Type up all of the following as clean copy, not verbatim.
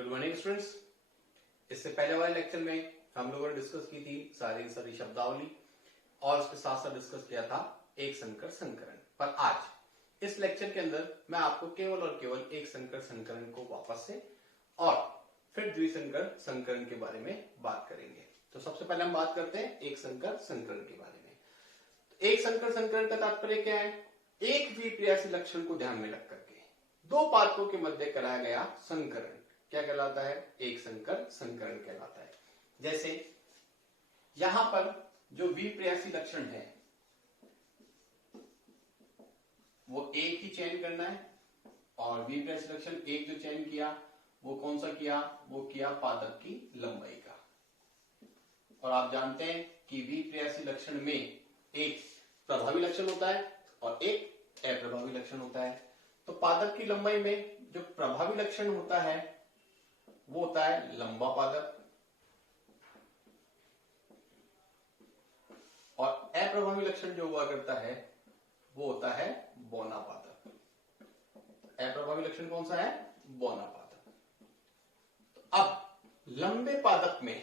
Good morning students. इससे पहले वाले लेक्चर में हम लोगों ने डिस्कस की थी सारी शब्दावली और उसके साथ साथ डिस्कस किया था एक संकर संकरण। पर आज इस लेक्चर के अंदर मैं आपको केवल और केवल एक संकर संकरण को वापस से और फिर द्विसंकर संकरण के बारे में बात करेंगे। तो सबसे पहले हम बात करते हैं एक संकर संकरण के बारे में। तो एक संकर संकरण का तात्पर्य क्या है? एक विपर्यासी लक्षण को ध्यान में रख करके दो पादपों के मध्य कराया गया संकरण क्या कहलाता है? एक संकर संकरण कहलाता है। जैसे यहां पर जो विपर्यासी लक्षण है वो एक ही चयन करना है और विपर्यासी लक्षण एक जो चयन किया वो कौन सा किया? वो किया पादप की लंबाई का। और आप जानते हैं कि विपर्यासी लक्षण में एक प्रभावी लक्षण होता है और एक अप्रभावी लक्षण होता है। तो पादप की लंबाई में जो प्रभावी लक्षण होता है वो होता है लंबा पादप और अप्रभावी लक्षण जो हुआ करता है वो होता है बौना पादप। अप्रभावी लक्षण कौन सा है? बौना पादप। तो अब लंबे पादप में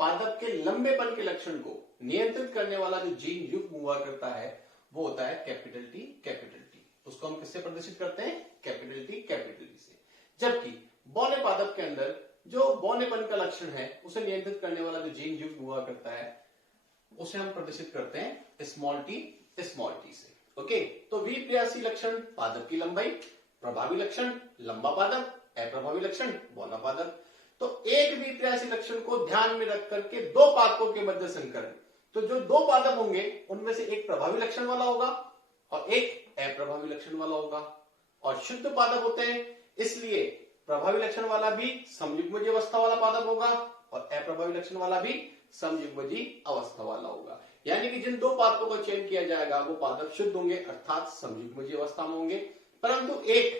पादप के लंबेपन के लक्षण को नियंत्रित करने वाला जो जीन युग्म हुआ करता है वो होता है कैपिटल टी कैपिटल टी। उसको हम किससे प्रदर्शित करते हैं? कैपिटल टी कैपिटल टी से। जबकि बौने पादप के अंदर जो बौनेपन का लक्षण है उसे नियंत्रित करने वाला जो जीन युग्म हुआ करता है उसे हम प्रदर्शित करते हैं स्मॉल टी से। ओके, तो विपर्यासी लक्षण पादप की लंबाई, प्रभावी लक्षण लंबा पादप, अप्रभावी लक्षण बौना पादप। तो एक विपर्यासी लक्षण को ध्यान में रख करके दो पादपों के मध्य संकरण। तो जो दो पादप होंगे उनमें से एक प्रभावी लक्षण वाला होगा और एक अप्रभावी लक्षण वाला होगा। और शुद्ध पादप होते हैं इसलिए प्रभावी लक्षण वाला भी समयुग्मजीय अवस्था वाला पादप होगा और अप्रभावी लक्षण वाला भी समयुग्मजीय अवस्था वाला होगा। यानी कि जिन दो पादपों का चयन किया जाएगा वो पादप शुद्ध होंगे अर्थात समयुग्मजीय अवस्था में होंगे, परंतु एक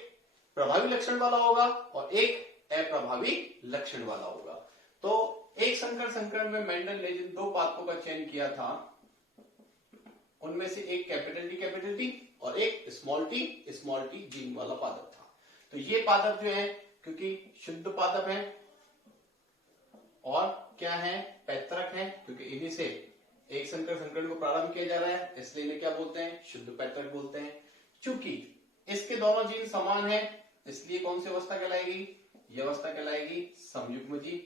प्रभावी लक्षण वाला होगा और एक अप्रभावी लक्षण वाला होगा। तो एक संकर संकरण में मेंडल ने जिन दो पादपों का चयन किया था उनमें से एक कैपिटल टी और एक स्मॉल टी जीन वाला पादप था। तो ये पादप जो है क्योंकि शुद्ध पादप है और क्या है? पैतृक है, क्योंकि इन्हीं से एक संकर संकरण को प्रारंभ किया जा रहा है इसलिए इन्हें क्या बोलते हैं? शुद्ध पैतृक बोलते हैं। चूंकि इसके दोनों जीन समान है इसलिए कौन सी अवस्था कहलाएगी? ये अवस्था कहलाएगी समयुग्मजीय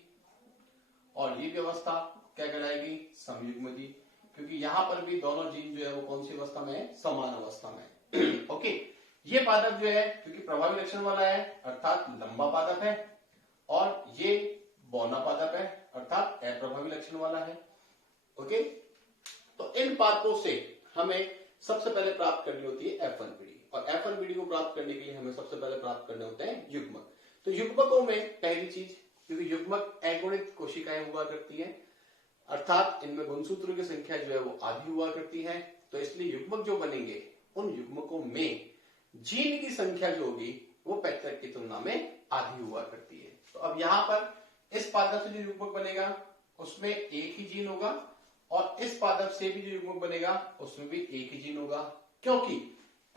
और ये व्यवस्था क्या कहलाएगी? समयुग्मजीय, क्योंकि यहां पर भी दोनों जीन जो है वो कौन सी अवस्था में है? समान अवस्था में। ओके, ये पादप जो है क्योंकि प्रभावी लक्षण वाला है अर्थात लंबा पादप है और ये बौना पादप है अर्थात अप्रभावी लक्षण वाला है। ओके, तो इन पादपों से हमें सबसे पहले प्राप्त करनी होती है F1 पीढ़ी और F1 पीढ़ी को प्राप्त करने के लिए हमें सबसे पहले प्राप्त करने होते हैं युग्मक। तो युग्मकों में पहली चीज, क्योंकि युग्मक अगुणित कोशिकाएं हुआ करती है अर्थात इनमें गुणसूत्रों की संख्या जो है वो आधी हुआ करती है, तो इसलिए युग्मक जो बनेंगे उन युग्मकों में जीन की संख्या जो होगी वो पैतृक की तुलना में आधी हुआ करती है। तो अब यहां पर इस पादप से जो युग्मक बनेगा उसमें एक ही जीन होगा और इस पादप से भी जो युग्मक बनेगा उसमें भी एक ही जीन होगा, क्योंकि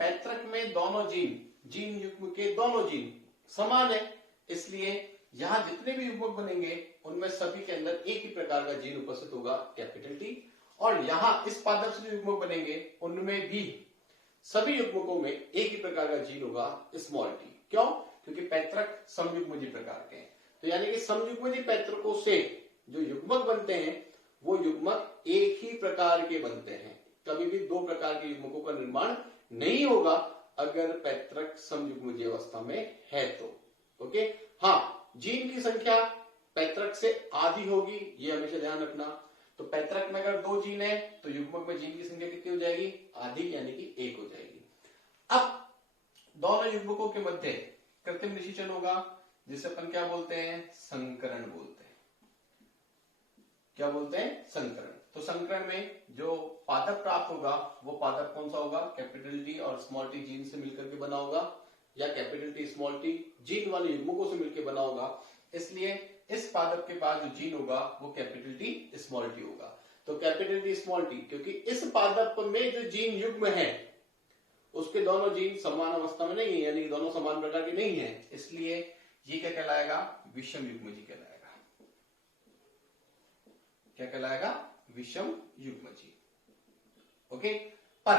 पैतृक में दोनों जीन युग्म के दोनों जीन समान है इसलिए यहां जितने भी युग्मक बनेंगे उनमें सभी के अंदर एक ही प्रकार का जीन उपस्थित होगा कैपिटल टी, और यहां इस पादप से जो युग्मक बनेंगे उनमें भी सभी युग्मकों में एक ही प्रकार का जीन होगा स्मॉल टी। क्यों? क्योंकि पैतृक समयुग्मजीय प्रकार के हैं। तो यानी कि समयुग्मजीय पैतृकों से जो युग्मक बनते हैं वो युग्मक एक ही प्रकार के बनते हैं। कभी भी दो प्रकार के युग्मकों का निर्माण नहीं होगा अगर पैतृक समयुग्मजीय अवस्था में है तो। ओके, हाँ, जीन की संख्या पैतृक से आधी होगी, ये हमेशा ध्यान रखना। तो पैतृक में अगर दो जीन है तो युग्मक में जीन की संख्या कितनी हो जाएगी? आधी, यानी कि एक हो जाएगी। अब दोनों युग्मकों के मध्य कृत्रिम निषेचन होगा जिसे अपन क्या बोलते हैं? संकरण बोलते हैं। क्या बोलते हैं? संकरण। तो संकरण में जो पादप प्राप्त होगा वो पादप कौन सा होगा? कैपिटल टी और स्मॉल टी जीन से मिलकर के बना होगा या capital T small T gene वाले युग्मकों से मिलकर बना होगा, इसलिए इस पादप के पास जो जीन होगा वो कैपिटल टी स्मॉल टी होगा। तो कैपिटल टी स्मॉल टी क्योंकि इस पादप में जो जीन युग्म है उसके दोनों जीन समान अवस्था में नहीं है, यानी कि दोनों समान प्रकार के नहीं है, इसलिए ये क्या कहलाएगा? विषम युग्मजी कहलाएगा। क्या कहलाएगा? विषम युग्मजी। ओके, पर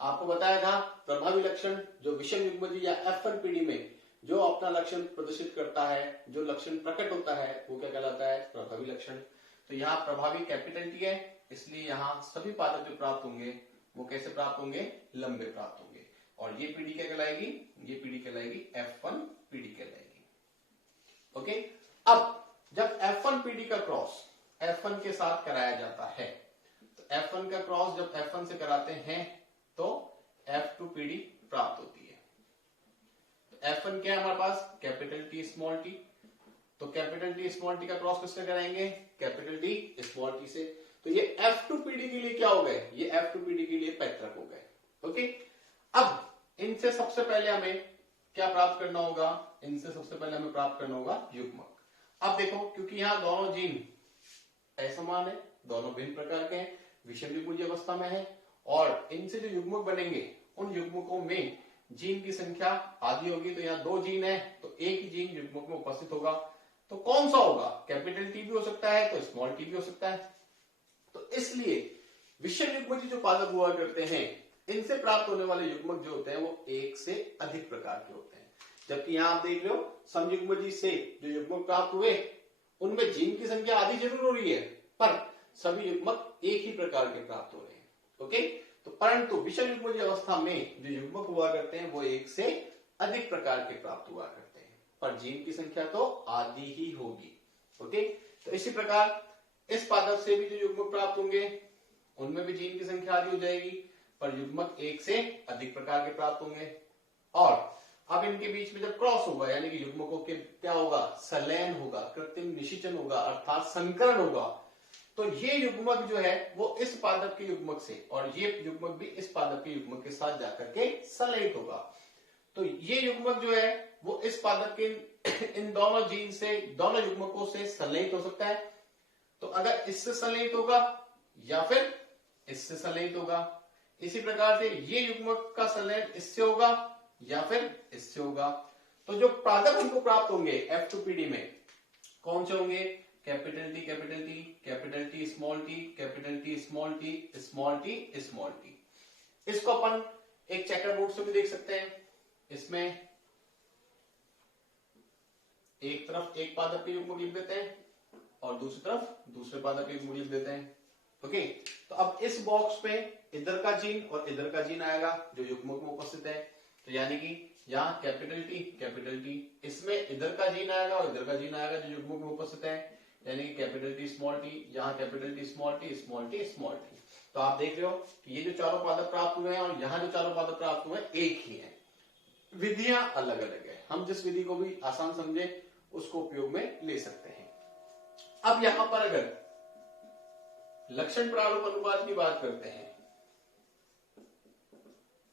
आपको बताया था प्रभावी लक्षण जो विषम युग्मजी या F1 पीढ़ी में जो अपना लक्षण प्रदर्शित करता है, जो लक्षण प्रकट होता है, वो क्या कहलाता है? प्रभावी लक्षण। तो यहाँ प्रभावी कैपिटल टी है, इसलिए यहाँ सभी पादप जो प्राप्त होंगे वो कैसे प्राप्त होंगे? लंबे प्राप्त होंगे। और ये पीढ़ी क्या कहलाएगी? ये पीढ़ी कहलाएगी F1 पीढ़ी कहलाएगी। ओके, अब जब F1 पीढ़ी का क्रॉस F1 के साथ कराया जाता है, तो F1 का क्रॉस जब F1 से कराते हैं तो F2 पीढ़ी प्राप्त होती है। तो F1 क्या है हमारे पास? Capital T small T. तो कैपिटल टी स्मॉल टी का क्रॉस किससे कराएंगे? कैपिटल टी स्मॉल टी से। तो ये F2 पीढ़ी के लिए क्या हो गए? ये F2 पीढ़ी के लिए पैतृक हो गए। ओके, अब इनसे सबसे पहले हमें क्या प्राप्त करना होगा? इनसे सबसे पहले हमें प्राप्त करना होगा युग्मक। अब देखो, क्योंकि यहाँ दोनों जीन असमान है, दोनों भिन्न प्रकार के हैं, विषम युग्मज अवस्था में है, और इनसे जो युग्मक बनेंगे उन युग्मकों में जीन की संख्या आधी होगी। तो यहाँ 2 जीन है, तो एक ही जीन युग्मक में उपस्थित होगा। तो कौन सा होगा? कैपिटल टी भी हो सकता है, तो स्मॉल टी भी हो सकता है। तो इसलिए विषम युग्मजी जो पादप हुआ करते हैं, इनसे प्राप्त होने वाले युग्मक जो होते हैं वो एक से अधिक प्रकार के होते हैं। जबकि यहाँ आप देख रहे हो समयुग्मजी से जो युग्मक प्राप्त हुए उनमें जीन की संख्या आधी जरूर हो रही है, पर सभी युग्मक एक ही प्रकार के प्राप्त हो रहे हैं। ओके, तो परंतु विषम युग्मजी अवस्था में जो युग्मक हुआ करते हैं वो एक से अधिक प्रकार के प्राप्त हुआ करते हैं, पर जीन की संख्या तो आधी ही होगी। ओके, तो इसी प्रकार इस पादप से भी जो युग्मक प्राप्त होंगे उनमें भी जीन की संख्या आधी हो जाएगी, पर युग्मक एक से अधिक प्रकार के प्राप्त होंगे। और अब इनके बीच में जब क्रॉस होगा, यानी कि युग्मकों के क्या होगा? संलयन होगा, कृत्रिम निषेचन होगा, अर्थात संकरण होगा। तो ये युग्मक जो है वो इस पादप के युग्मक से, और ये युग्मक भी इस पादप के युग्मक के साथ जाकर के संलयित होगा। तो ये युग्मक जो है वो इस पादप के इन दोनों जीन से, दोनों युग्मकों से संलयित हो सकता है। तो अगर इससे संलयित होगा या फिर इससे संलयित होगा। इसी प्रकार से ये युग्मक का संलयन इससे होगा या फिर इससे होगा। तो जो पादप हमको प्राप्त होंगे F2 पीढ़ी में कौन से होंगे? Capital T capital T, capital T small T, capital T small T, small T small T. इसको अपन एक चेकर बोर्ड से भी देख सकते हैं। इसमें एक तरफ एक पादप के युग्मक लिख देते हैं और दूसरी तरफ दूसरे पादप के युग्मक लिख देते हैं। ओके, तो अब इस बॉक्स पे इधर का जीन और इधर का जीन आएगा जो युग्मक में उपस्थित है। तो यानी कि यहाँ कैपिटल टी, इसमें इधर का जीन आएगा और इधर का जीन आएगा जो युग्मक में उपस्थित है, यानी कि कैपिटल टी स्मॉल टी, यहाँ capital T small T, small T small T. तो आप देख रहे हो कि ये जो चारों पादप प्राप्त हुए हैं और यहाँ जो चारों पादप प्राप्त हुए हैं एक ही है, विधियां अलग अलग है। हम जिस विधि को भी आसान समझे उसको उपयोग में ले सकते हैं। अब यहां पर अगर लक्षण प्रारूप अनुपात की बात करते हैं,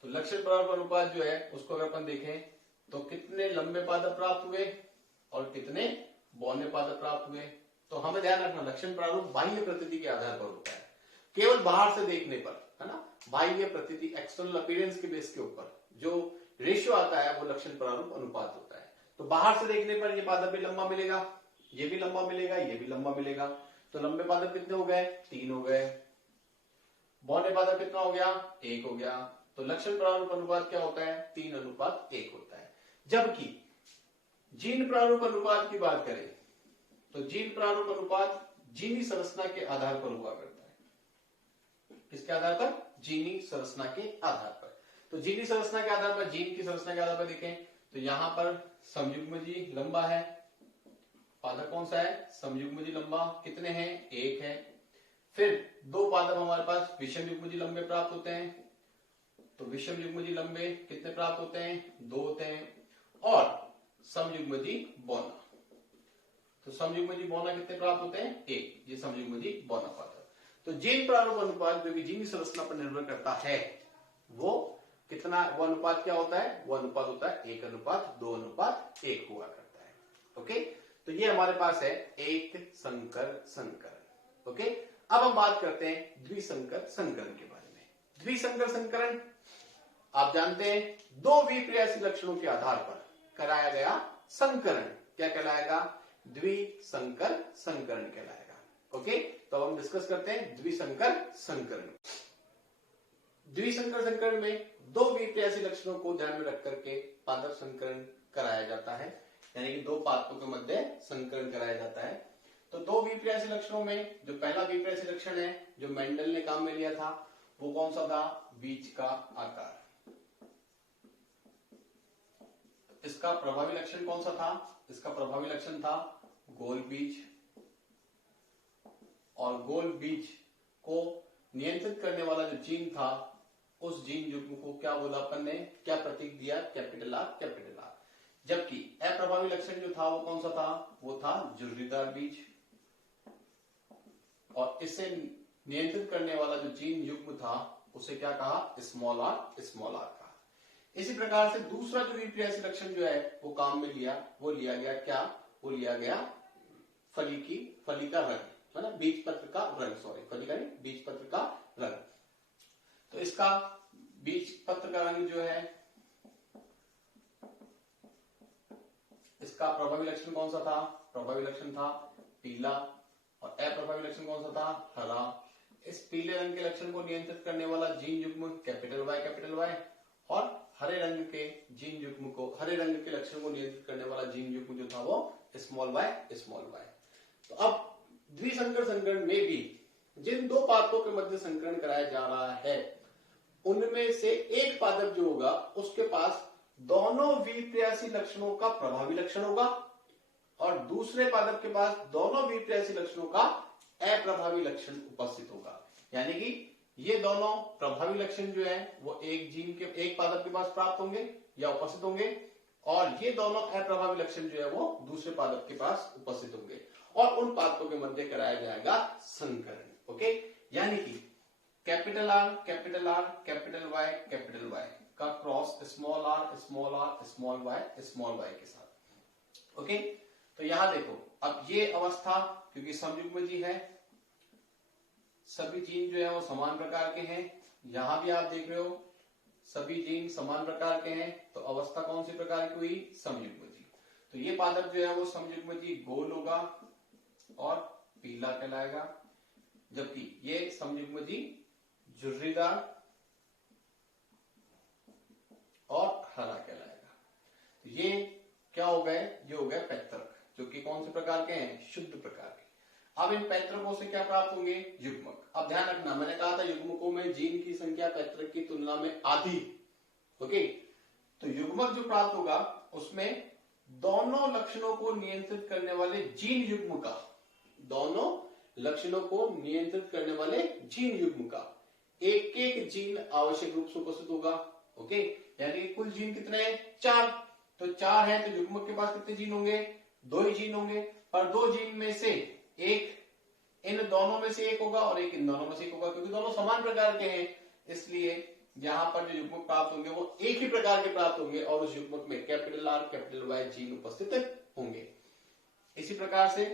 तो लक्षण प्रारूप अनुपात जो है उसको अगर अपन देखें तो कितने लंबे पादप प्राप्त हुए और कितने बौने पादप प्राप्त हुए। तो हमें ध्यान रखना लक्षण प्रारूप बाह्य प्रतीति के आधार पर होता है, केवल बाहर से देखने पर, है ना। बाह्य प्रतीति एक्सटर्नल अपीयरेंस के बेस के ऊपर जो रेशियो आता है वो लक्षण प्रारूप अनुपात होता है। तो बाहर से देखने पर ये पादप भी लंबा मिलेगा, ये भी लंबा मिलेगा, ये भी लंबा मिलेगा। तो लंबे पादप कितने हो गए? 3 हो गए। बौने पादप कितना हो गया? 1 हो गया। तो लक्षण प्रारूप अनुपात क्या होता है? 3:1 होता है। जबकि जीन प्रारूप अनुपात की बात करें तो जीन प्रारूप अनुपात जीनी संरचना के आधार पर हुआ करता है। किसके आधार पर? जीनी संरचना के आधार पर। तो जीनी संरचना के आधार पर, जीन की संरचना के आधार पर देखें तो यहां पर समयुग्मजी लंबा है, पादप कौन सा है? समयुग्मजी लंबा। कितने हैं? 1 है। फिर 2 पादप हमारे पास विषम युग्मजी लंबे प्राप्त होते हैं। तो विषम युग्मजी लंबे कितने प्राप्त होते हैं? 2 होते हैं। और समयुग्मजी बौना, तो समयुग्मजी बौना कितने प्राप्त होते हैं? 1। ये समयुग्मजी बौना पादप। तो जीन प्रारूप अनुपात जो कि जीनी संरचना पर निर्भर करता है वो कितना, वो अनुपात क्या होता है? वो अनुपात होता है 1:2:1 हुआ करता है। ओके, तो ये हमारे पास है एक संकर संकरण। ओके, अब हम बात करते हैं द्विसंकर संकरण के बारे में। द्विसंकर संकरण आप जानते हैं 2 विपर्यासी लक्षणों के आधार पर कराया गया संकरण क्या कहलाएगा? द्विसंकर संकरण कहलाएगा। ओके, तो अब हम डिस्कस करते हैं द्विसंकर संकरण। द्विसंकर संकरण में दो विप्रेयसी लक्षणों को ध्यान में रख करके पादप संकरण कराया जाता है, यानी कि दो पादपों के मध्य संकरण कराया जाता है। तो दो विप्रेयसी लक्षणों में जो पहला विप्रेयसी लक्षण है जो मेंडल ने काम में लिया था वो कौन सा था? बीज का आकार। इसका प्रभावी लक्षण कौन सा था? इसका प्रभावी लक्षण था गोल बीज, और गोल बीज को नियंत्रित करने वाला जो जीन था उस जीन युग्म को क्या बोला अपन ने? क्या प्रतीक दिया? Capital R, capital are. जबकि अप्रभावी लक्षण जो था वो कौन सा था? वो था झुर्रीदार बीज, और इसे नियंत्रित करने वाला जो जीन युग्म था उसे क्या कहा? स्मॉल आर, स्मॉल आर कहा। इसी प्रकार से दूसरा जो विप्रेयसी लक्षण जो है वो काम में लिया, वो लिया गया क्या? वो लिया गया फली का रंग, है ना, बीज पत्र का रंग, सॉरी फली का नहीं, बीज पत्र का रंग। तो इसका बीज पत्र का रंग जो है, इसका प्रभावी लक्षण कौन सा था? प्रभावी लक्षण था पीला, और अप्रभावी लक्षण कौन सा था? हरा। इस पीले रंग के लक्षण को नियंत्रित करने वाला जीन युग्म कैपिटल वाई, और हरे रंग के जीन युग्म को, हरे रंग के लक्षण को नियंत्रित करने वाला जीन युग्म जो था वो स्मॉल वाई, स्मॉल वाई। तो अब द्विसंकर संकरण में भी जिन दो पादपों के मध्य संकरण कराया जा रहा है उनमें से एक पादप जो होगा उसके पास दोनों विप्रेयसी लक्षणों का प्रभावी लक्षण होगा, और दूसरे पादप के पास दोनों विप्रेयसी लक्षणों का अप्रभावी लक्षण उपस्थित होगा। यानी कि ये दोनों प्रभावी लक्षण जो है वो एक पादप के पास प्राप्त होंगे या उपस्थित होंगे, और ये दोनों अप्रभावी लक्षण जो है वो दूसरे पादप के पास उपस्थित होंगे, और उन पादपों के मध्य कराया जाएगा संकरण। ओके, यानी कि capital R, capital R, capital Y का cross small R, small R, small Y के साथ। ओके, तो यहां देखो, अब ये अवस्था क्योंकि समयुग्म जी है, सभी जीन जो है वो समान प्रकार के हैं, यहां भी आप देख रहे हो सभी जीन समान प्रकार के हैं, तो अवस्था कौन सी प्रकार की हुई? समयुग्म जी। तो ये पादप जो है वो समयुग्म जी गोल होगा और पीला कहलाएगा, जबकि ये समयुग्म जी झुर्रीदार और हरा कहलाएगा। तो ये क्या हो गए? ये हो गए पैतृक, जो कि कौन से प्रकार के हैं? शुद्ध प्रकार के। अब इन पैतृकों से क्या प्राप्त होंगे? युग्मक। अब ध्यान रखना, मैंने कहा था युग्मकों में जीन की संख्या पैतृक की तुलना में आधी। ओके, तो युग्मक जो प्राप्त होगा उसमें दोनों लक्षणों को नियंत्रित करने वाले जीन युग्म का, दोनों लक्षणों को नियंत्रित करने वाले जीन युग्म का एक एक जीन आवश्यक रूप से उपस्थित होगा। ओके, यानी कुल जीन कितने हैं? 4। तो 4 है तो युग्मक के पास कितने जीन होंगे? 2 ही जीन होंगे, पर 2 जीन में से एक इन दोनों में से एक होगा और एक इन दोनों में से एक होगा, क्योंकि दोनों समान प्रकार के हैं, इसलिए यहां पर जो युग्मक प्राप्त होंगे वो एक ही प्रकार के प्राप्त होंगे, और उस युग्मक में capital R, capital Y gene उपस्थित होंगे। इसी प्रकार से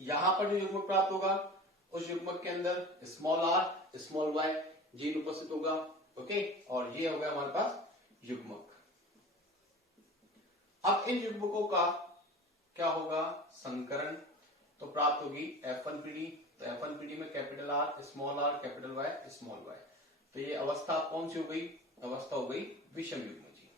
यहां पर जो युग्मक प्राप्त होगा उस युग्मक के अंदर small R, small Y gene उपस्थित होगा। ओके, और ये होगा हमारे पास युग्मक। अब इन युग्मकों का क्या होगा? संकरण। तो प्राप्त होगी F1 पीढ़ी। तो F1 पीढ़ी में capital R, small R, capital Y, small Y. तो ये अवस्था कौन सी हो गई? अवस्था हो गई विषम युग्म जी।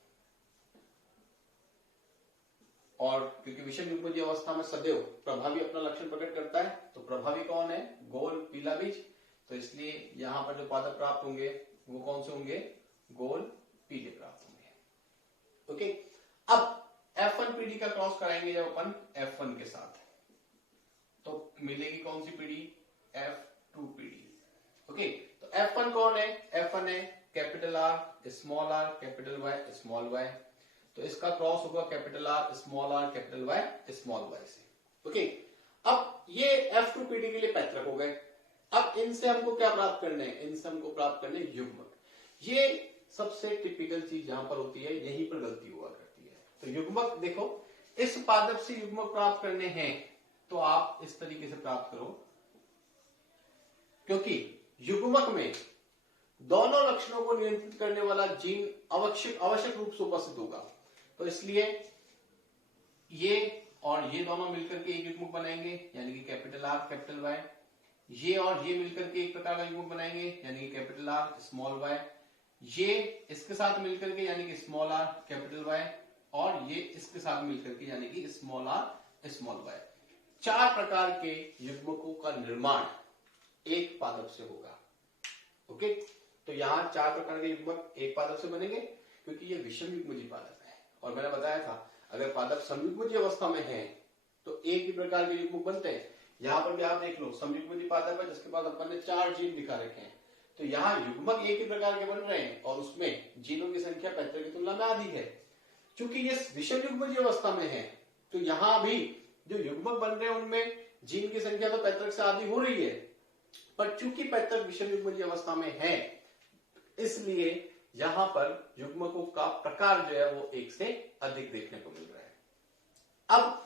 और क्योंकि विषम युग्म जी अवस्था में सदैव प्रभावी अपना लक्षण प्रकट करता है, तो प्रभावी कौन है? गोल पीला बीज। तो इसलिए यहां पर जो पादप प्राप्त होंगे वो कौन से होंगे? गोल पीले प्राप्त होंगे। ओके, अब F1 पीढ़ी का क्रॉस कराएंगे जब अपन F1 के साथ, तो मिलेगी कौन सी पीढ़ी? F2 पीढ़ी। ओके, तो F1 कौन है? F1 है capital R, small R, capital Y, small Y. तो इसका क्रॉस होगा capital R, small R, capital Y, small Y से। ओके, अब ये F2 पीढ़ी के लिए पैतृक हो गए। अब इनसे हमको क्या प्राप्त करने हैं? इनसे हमको प्राप्त करने युग्मक। ये सबसे टिपिकल चीज यहां पर होती है, यहीं पर गलती हुआ करती है। तो युग्मक देखो, इस पादप से युग्मक प्राप्त करने हैं तो आप इस तरीके से प्राप्त करो, क्योंकि युग्मक में दोनों लक्षणों को नियंत्रित करने वाला जीन आवश्यक रूप से उपस्थित होगा। तो इसलिए ये और ये दोनों मिलकर के एक युग्मक बनाएंगे यानी कि कैपिटल आर कैपिटल वाई। ये और ये मिलकर के एक प्रकार का युग्मक बनाएंगे यानी कि कैपिटल आर स्मॉल वाई। ये इसके साथ मिलकर के यानी कि स्मॉल आर कैपिटल वाई, और ये इसके साथ मिलकर के यानी कि स्मॉल आर स्मॉल वाई। चार प्रकार के युग्मकों का निर्माण एक पादप से होगा। ओके, तो यहां चार प्रकार के युग्मक एक पादप से बनेंगे क्योंकि ये विषम युग्मजीय पादप है। और मैंने बताया था अगर पादप समयुग्मजीय अवस्था में है तो एक ही प्रकार के युग्मक बनते हैं। यहां पर भी आप देख लो समयुग्मजीय पादप है जिसके बाद अपन ने 4 जीन दिखा रखे हैं, तो यहाँ युग्मक एक ही प्रकार के बन रहे हैं और उसमें जीनों की संख्या 75 की तुलना में आधी है। चूंकि ये विषम युग्मजीय अवस्था में है तो यहां भी जो युग्मक बन रहे हैं उनमें जीन की संख्या तो 75 से आधी हो रही है, पर चूंकि 75 विषम युग्मजीय अवस्था में है इसलिए यहां पर युग्मकों का प्रकार जो है वो एक से अधिक देखने को मिल रहा है। अब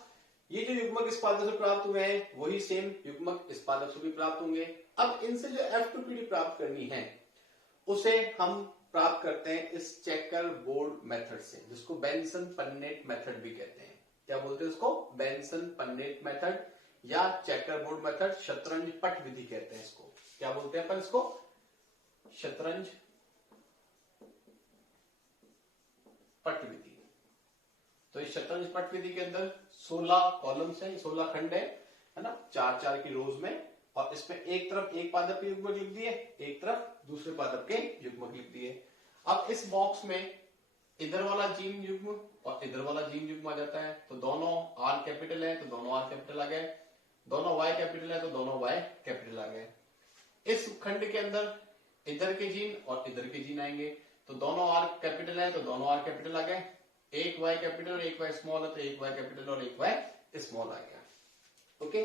ये जो युग्मक इस पादप से प्राप्त हुए हैं वही सेम युग्मक इस पादप से भी प्राप्त होंगे। अब इनसे जो F2PD प्राप्त करनी है उसे हम प्राप्त करते हैं इस चेकर बोर्ड मेथड से, जिसको बेंसन पन्नेट मेथड भी कहते हैं। क्या बोलते हैं इसको? बेंसन पन्नेट मेथड या चेकर बोर्ड मेथड, शतरंज पट विधि कहते हैं इसको। क्या बोलते हैं अपन इसको? शतरंज पट विधि। तो इस शतरंज पट विधि के अंदर 16 कॉलम्स हैं, 16 खंड है ना, 4-4 की रोज में, और इसमें एक तरफ एक पादप के युग्मक लिख दिए, एक तरफ दूसरे पादप के युग्मक लिख दिए। अब इस बॉक्स में इधर वाला जीन युग्म और इधर वाला जीन युग्म आ जाता है, तो दोनों आर कैपिटल है तो दोनों आर कैपिटल आ गए, दोनों वाई कैपिटल है तो दोनों वाई कैपिटल आ गए। इस खंड के अंदर इधर के जीन और इधर के जीन आएंगे, तो दोनों आर कैपिटल है तो दोनों आर कैपिटल आ गए, एक वाई कैपिटल और एक वाई स्मॉल है तो एक वाई कैपिटल और एक वाई स्मॉल आ गया। ओके,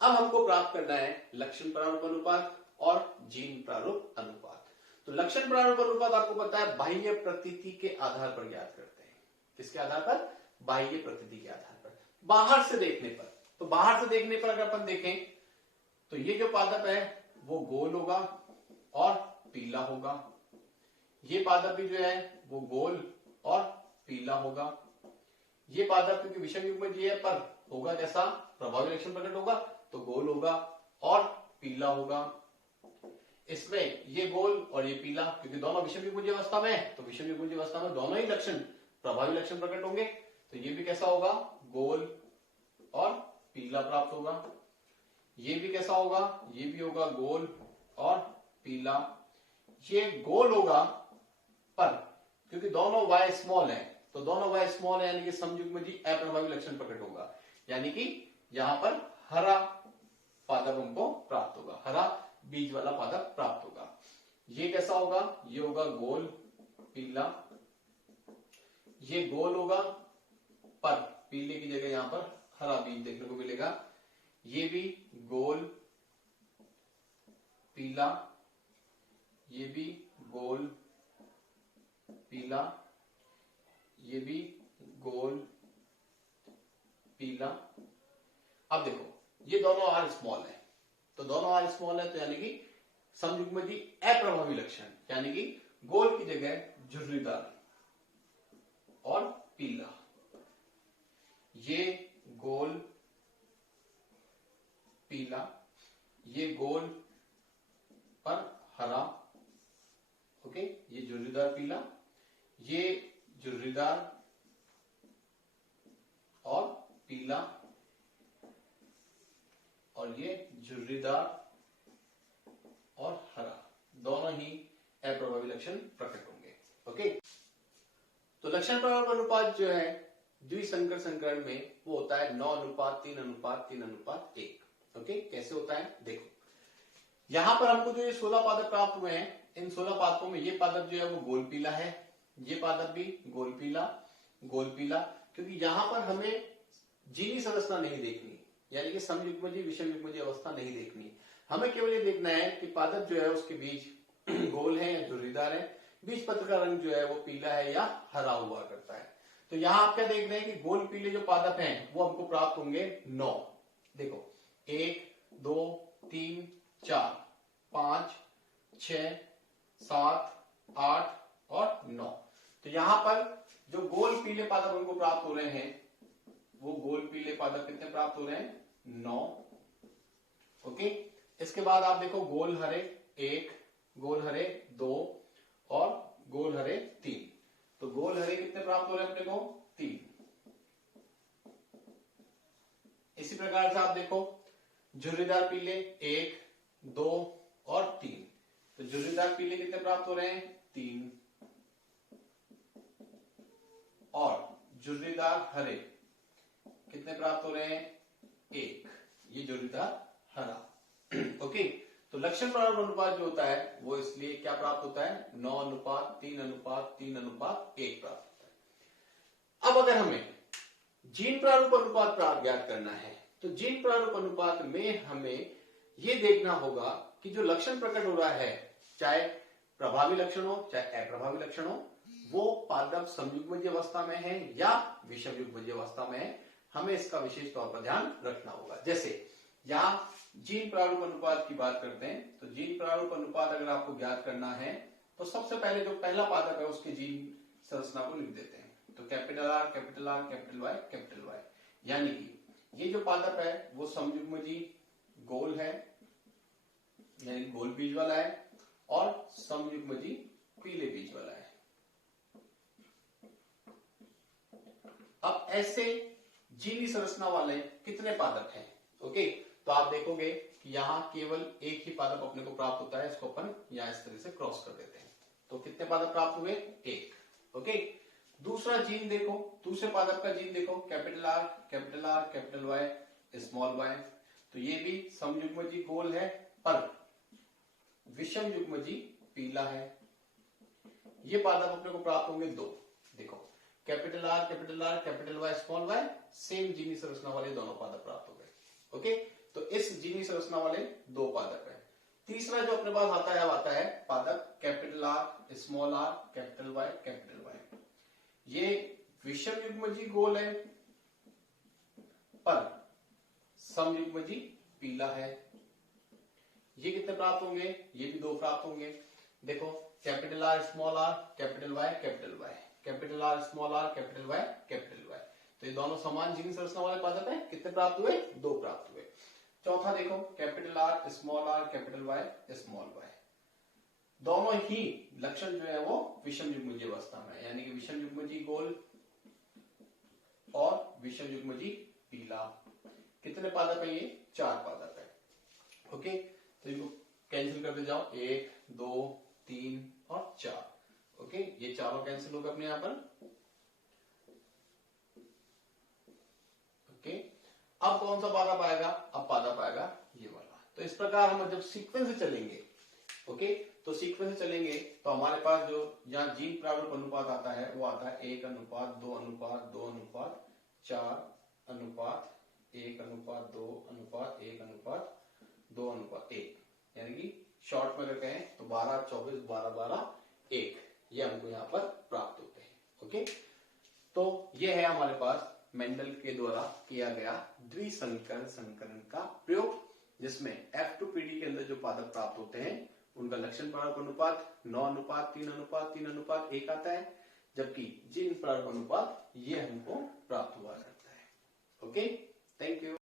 अब हमको प्राप्त करना है लक्षण प्रारूप अनुपात और जीन प्रारूप अनुपात। तो लक्षण प्रारूप अनुपात आपको पता है बाह्य प्रतीति के आधार पर ज्ञात करते हैं। किसके आधार पर? बाह्य प्रतीति के आधार पर, बाहर से देखने पर। तो बाहर से देखने पर अगर अपन देखें तो ये जो पादप है वो गोल होगा और पीला होगा, ये पादप भी जो है वो गोल और पीला होगा। ये पादप क्योंकि विषम युग्मजीय है पर होगा कैसा? प्रभावी लक्षण प्रकट होगा तो गोल होगा और पीला होगा। इसमें ये गोल और ये पीला, क्योंकि दोनों विषम युग्मजीय अवस्था में है तो विषम युग्मजीय अवस्था में दोनों ही लक्षण प्रभावी लक्षण प्रकट होंगे, तो ये भी कैसा होगा? गोल और पीला प्राप्त होगा। ये भी कैसा होगा? ये भी होगा गोल और पीला। ये गोल होगा पर क्योंकि दोनों y स्मॉल है तो दोनों y स्मॉल है यानी कि समयुग्मजीय अप्रभावी लक्षण प्रकट होगा, यानी कि यहां पर हरा पादप हमको प्राप्त होगा, हरा बीज वाला पादप प्राप्त होगा। ये कैसा होगा? ये होगा गोल पीला, ये गोल होगा पर पीले की जगह यहां पर हरा बीज देखने को मिलेगा। ये भी गोल पीला, ये भी गोल पीला, ये भी गोल पीला। अब देखो ये दोनों आर स्मॉल है, तो दोनों आर स्मॉल है तो यानी कि समयुग्मजीय अप्रभावी लक्षण, यानी कि गोल की जगह झुर्रीदार और पीला। ये गोल पीला, ये गोल पर हरा, ओके, ये झुर्रीदार पीला, ये झुर्रीदार और पीला, और ये झुर्रीदार और हरा, दोनों ही अप्रभावी लक्षण प्रकट होंगे। ओके, तो लक्षण प्रभाव अनुपात जो है द्विसंकर संकरण में वो होता है 9:3:3:3:1। ओके, कैसे होता है देखो, यहां पर हमको जो ये 16 पादप प्राप्त हुए हैं, इन 16 पादपों में ये पादप जो है वो गोल पीला है, ये पादप भी गोल पीला, क्योंकि यहां पर हमें जीनी संरचना नहीं देखनी, यानी कि समयुग्मजीय विषम युग्मजीय अवस्था नहीं देखनी, हमें केवल ये देखना है कि पादप जो है उसके बीज गोल है या झुर्रीदार है, बीज पत्र का रंग जो है वो पीला है या हरा हुआ करता है। तो यहां आप क्या देख रहे हैं कि गोल पीले जो पादप हैं वो हमको प्राप्त होंगे 9। देखो 1 2 3 4 5 6 7 8 और 9। तो यहां पर जो गोल पीले पादप हमको प्राप्त हो रहे हैं वो गोल पीले पादप कितने प्राप्त हो रहे हैं? 9। ओके, इसके बाद आप देखो गोल हरे 1, गोल हरे 2 और गोल हरे 3। तो गोल हरे कितने प्राप्त हो रहे हैं अपने को? 3। इसी प्रकार से आप देखो झुर्रीदार पीले 1, 2 और 3। तो झुर्रीदार पीले कितने प्राप्त हो रहे हैं? 3। और झुर्रीदार हरे कितने प्राप्त हो रहे हैं? 1। ये झुर्रीदार हरा। ओके, तो लक्षण प्रारूप अनुपात जो होता है वो इसलिए क्या प्राप्त होता है? 9:3:3:3:1 प्राप्त होता है। अब अगर हमें जीन प्रारूप अनुपात ज्ञात करना है तो जीन प्रारूप अनुपात में हमें यह देखना होगा कि जो लक्षण प्रकट हो रहा है, चाहे प्रभावी लक्षण हो चाहे अप्रभावी लक्षण हो, वो पादप समयुग्मजीय अवस्था में है या विषम युग्मजीय अवस्था में है। हमें इसका विशेष तौर पर ध्यान रखना होगा। जैसे यहां जीन प्रारूप अनुपात की बात करते हैं, तो जीन प्रारूप अनुपात अगर आपको ज्ञात करना है तो सबसे पहले जो पहला पादप है उसके जीन संरचना को लिख देते हैं। तो capital R capital R capital Y capital Y, यानी कि ये जो पादप है वो समयुग्मजीय गोल है, यानी गोल बीज वाला है, और समयुग्मजीय पीले बीज वाला है। अब ऐसे जीनी संरचना वाले कितने पादप हैं? ओके, तो आप देखोगे कि यहां केवल एक ही पादप अपने को प्राप्त होता है। इसको अपन यहां इस तरह से क्रॉस कर देते हैं। तो कितने पादप प्राप्त हुए? 1। ओके, दूसरा जीन देखो, दूसरे पादप का जीन देखो, capital R capital Y small Y. तो ये भी समयुग्मजीय गोल है पर विषम युग्मजीय पीला है। ये पादप अपने को प्राप्त होंगे 2। देखो capital R capital Y small Y, same जीनी संरचना वाले दोनों पादप प्राप्त हो गए। ओके, तो इस जीनी संरचना वाले 2 पादप है। तीसरा जो अपने पास आता है आता है पादप capital R small R capital Y. ये विषम युग्मजीय गोल है पर समयुग्मजीय पीला है। ये कितने प्राप्त होंगे? ये भी 2 प्राप्त होंगे। देखो capital R small R capital Y capital R small R capital Y. तो ये दोनों समान जीनी संरचना वाले पादप हैं। कितने प्राप्त हुए? 2 प्राप्त हुए। चौथा देखो capital R small R capital Y small Y, दोनों ही लक्षण जो है वो विषम युग्मजीय अवस्था में, यानी कि विषम युग्मजीय गोल और विषम युग्मजीय पीला। कितने पादप है? ये 4 पादप है। ओके, तो इनको कैंसिल करते जाओ, 1 2 3 और 4। ओके, ये चारों कैंसिल होगा अपने यहां पर। ओके, अब कौन सा पादप आएगा? अब पादप आएगा ये वाला। तो इस प्रकार हम जब सीक्वेंस से चलेंगे, ओके, तो सीक्वेंस से चलेंगे तो हमारे पास जो यहाँ जीन प्रारूप अनुपात आता है वो आता है 1:2:2:1:1:2:1:1, यानी कि शॉर्ट में अगर कहें तो 12:24:12:1 ये हमको यहाँ पर प्राप्त होते हैं। ओके, तो ये है हमारे पास मेंडल के द्वारा किया गया द्विसंकर संकरण का प्रयोग, जिसमें F2PD के अंदर जो पादप प्राप्त होते हैं उनका लक्षण प्रारूप अनुपात 9:3:3:3:1 आता है, जबकि जीन प्रारूप अनुपात ये हमको प्राप्त हुआ करता है। Okay, thank you.